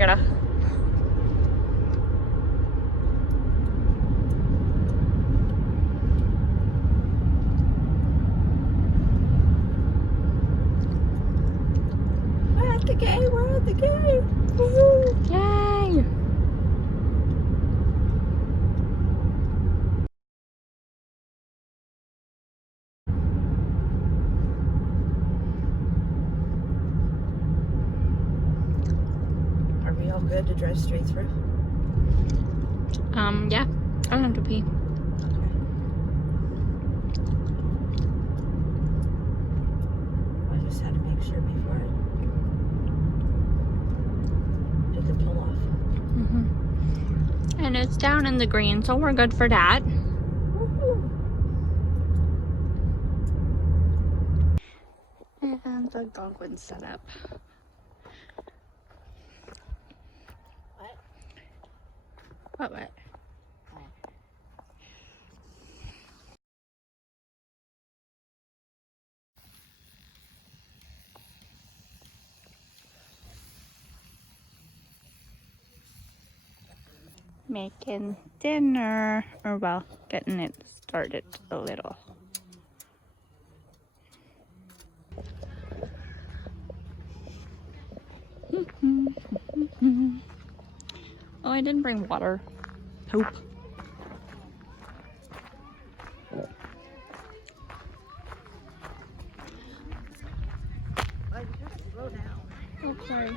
gotta. We're at the gate. We're at the gate. Woohoo! Yay! Are we all good to drive straight through? Yeah. I don't have to pee. I just had to make sure before I did the pull off. And it's down in the green, so we're good for that. And the Algonquin setup. What? Making dinner, or well, getting it started a little. Oh, I didn't bring water. Poop. Oh, sorry.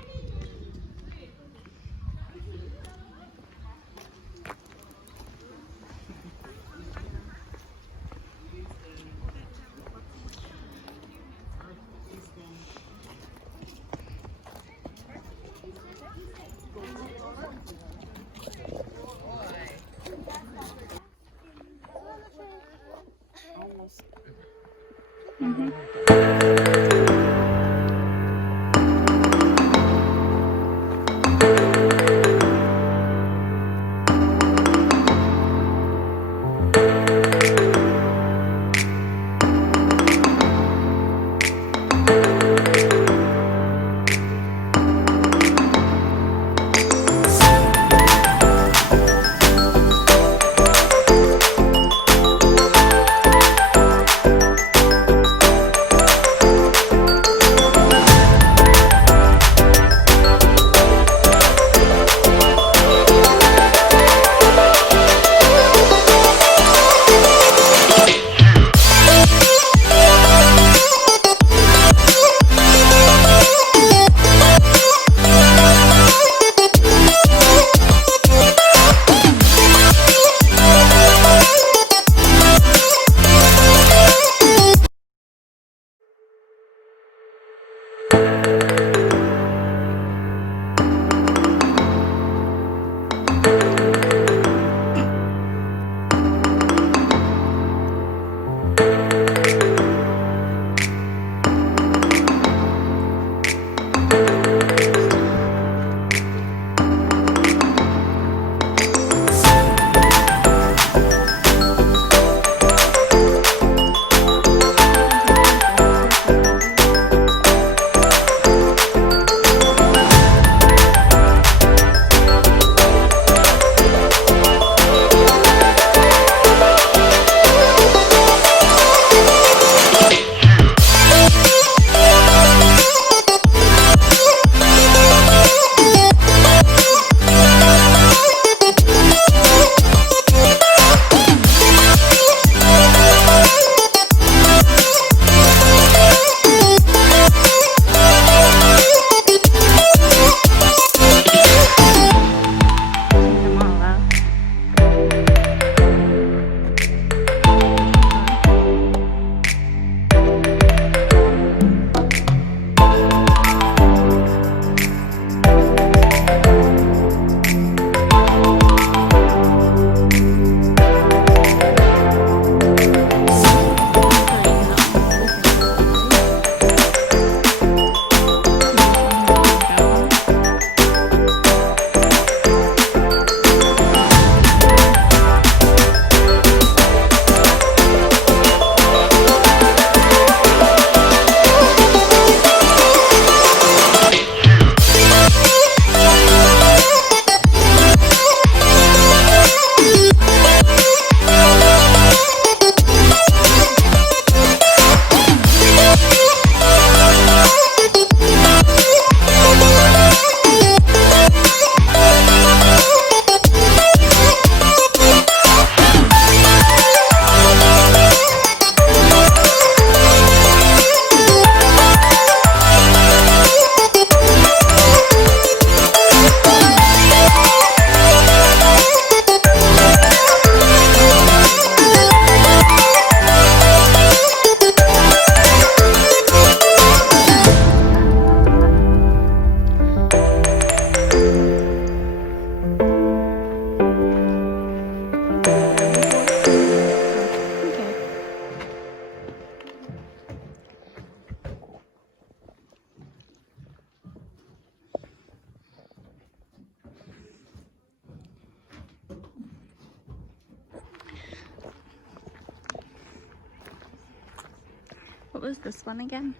was this one again?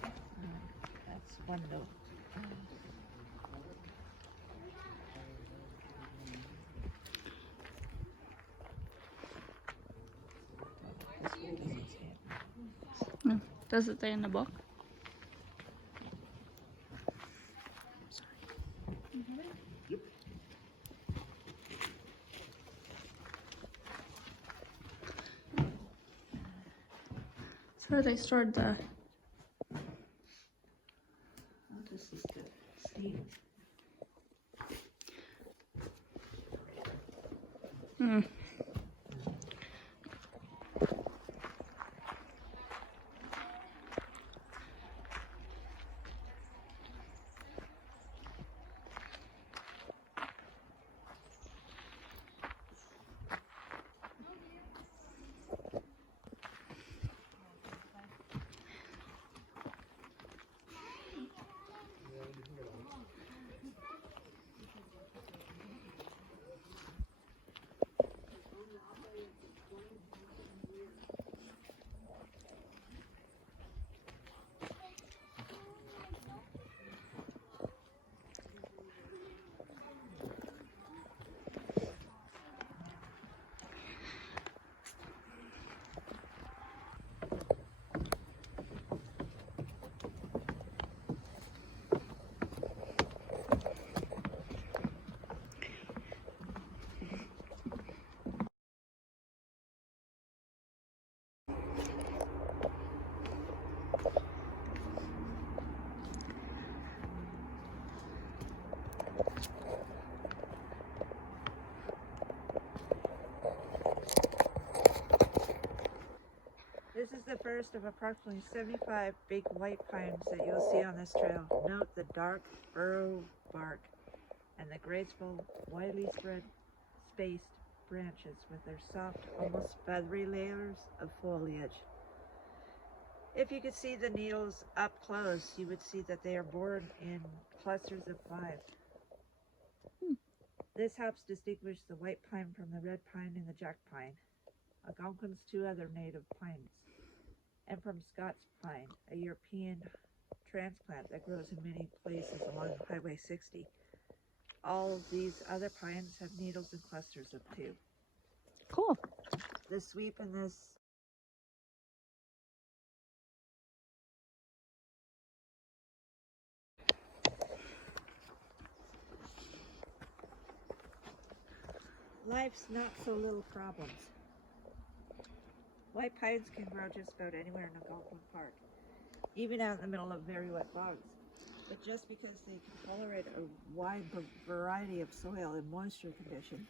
That's one note. No. Does it say in the book? So they stored the. This is the Steve. Hmm. This is the first of approximately 75 big white pines that you'll see on this trail. Note the dark furrow bark and the graceful, widely spread, spaced branches with their soft, almost feathery layers of foliage. If you could see the needles up close, you would see that they are borne in clusters of 5. This helps distinguish the white pine from the red pine and the jack pine, Algonquin's 2 other native pines, and from Scots pine, a European transplant that grows in many places along Highway 60. All of these other pines have needles and clusters of 2. Cool. The sweep in this life's not so little problems. White pines can grow just about anywhere in Algonquin Park, even out in the middle of very wet bogs. But just because they can tolerate a wide variety of soil and moisture conditions,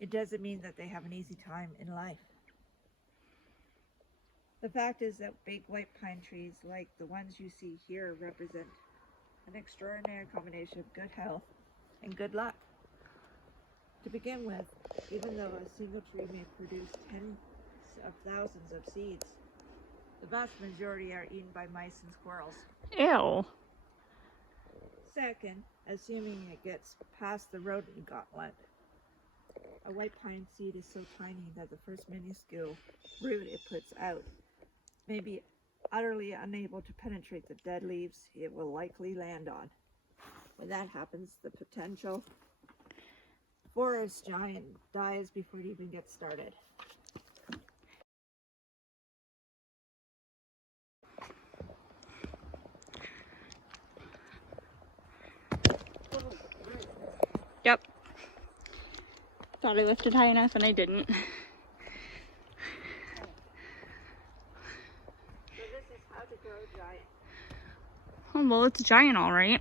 it doesn't mean that they have an easy time in life. The fact is that big white pine trees like the ones you see here represent an extraordinary combination of good health and good luck. To begin with, even though a single tree may produce tens of thousands of seeds, the vast majority are eaten by mice and squirrels. Ew. Second, assuming it gets past the rodent gauntlet, a white pine seed is so tiny that the first minuscule root it puts out may be utterly unable to penetrate the dead leaves it will likely land on. When that happens, the potential forest giant dies before it even gets started. Yep. Thought I lifted high enough and I didn't. So this is how to grow a giant. Oh, well, it's a giant, all right.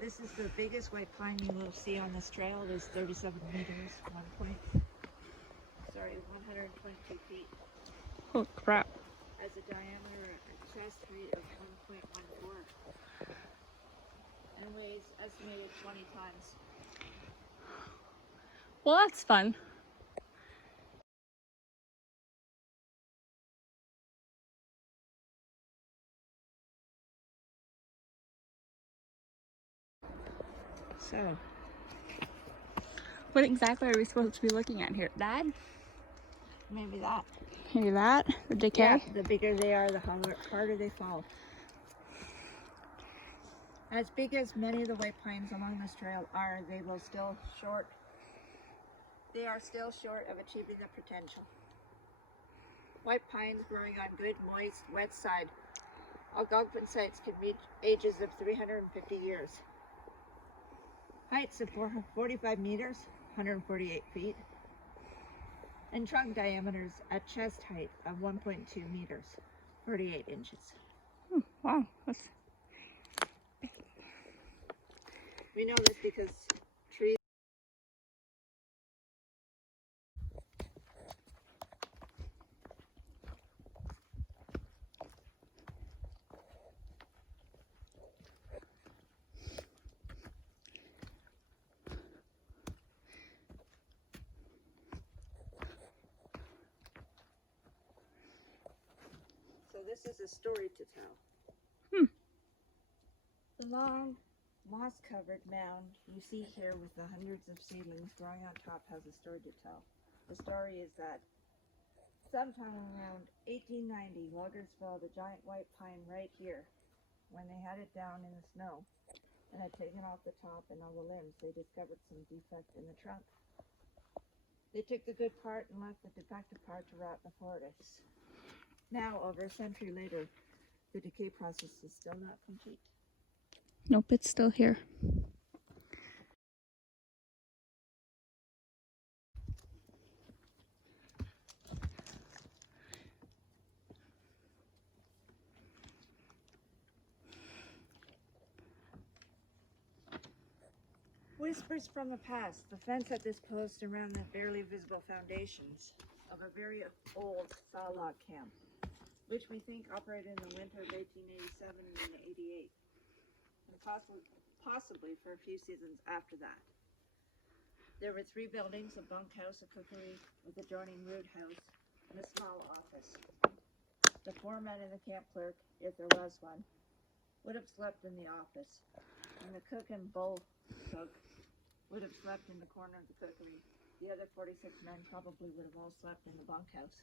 This is the biggest white pine you will see on this trail. It is 37 meters, 122 feet. Oh, crap. Has a diameter at chest height of 1.14 and weighs estimated 20 tons. Well, that's fun. So, What exactly are we supposed to be looking at here? That? maybe that. Maybe that? The decay? Yeah, the bigger they are, the harder they fall. As big as many of the white pines along this trail are, they are still short of achieving their potential. White pines growing on good, moist, wet side. Algonquin sites can reach ages of 350 years. Heights of 45 meters, 148 feet. And trunk diameters at chest height of 1.2 meters, 48 inches. Wow. That's... We know this because trees. So this is a story to tell. The long, moss-covered mound you see here with the hundreds of seedlings growing on top has a story to tell. The story is that sometime around 1890, loggers felled a giant white pine right here. When they had it down in the snow and had taken off the top and all the limbs, they discovered some defect in the trunk. They took the good part and left the defective part to rot in the forest. Now, over a century later, the decay process is still not complete. Nope, it's still here. Whispers from the past. The fence at this post around the barely visible foundations of a very old saw log camp, which we think operated in the winter of 1887 and 88, and possibly for a few seasons after that. There were 3 buildings, a bunkhouse, a cookery with adjoining root house, and a small office. The foreman and the camp clerk, if there was one, would have slept in the office, and the cook and bull cook would have slept in the corner of the cookery. The other 46 men probably would have all slept in the bunkhouse.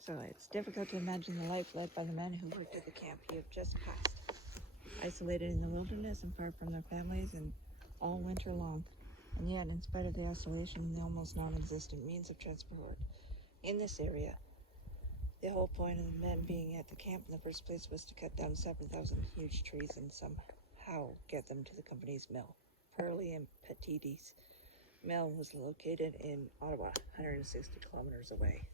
So it's difficult to imagine the life led by the men who worked at the camp you have just passed, isolated in the wilderness and far from their families and all winter long. And yet, in spite of the isolation and the almost non-existent means of transport in this area, the whole point of the men being at the camp in the first place was to cut down 7,000 huge trees and somehow get them to the company's mill. Pearly and Petit's mill was located in Ottawa, 160 kilometers away.